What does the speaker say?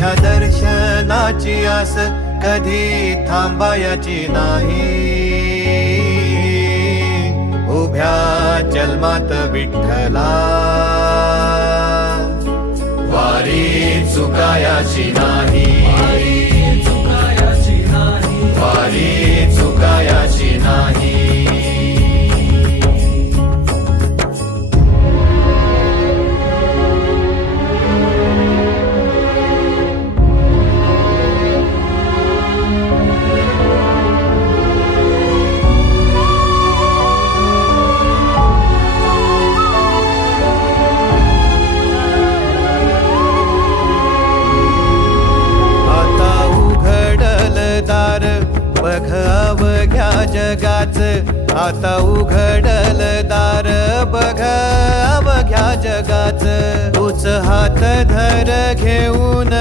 तुझ्या दर्शनाची आस कधी थांबायची नाही. उभ्या जन्मात विठ्ठला वारी चुकायाची नाही. वारी चुकायाची नाही. बघ अवघ्या जगाच, आता उघडल दार बघ अवघ्या जगाच. तूच हात धर घेऊन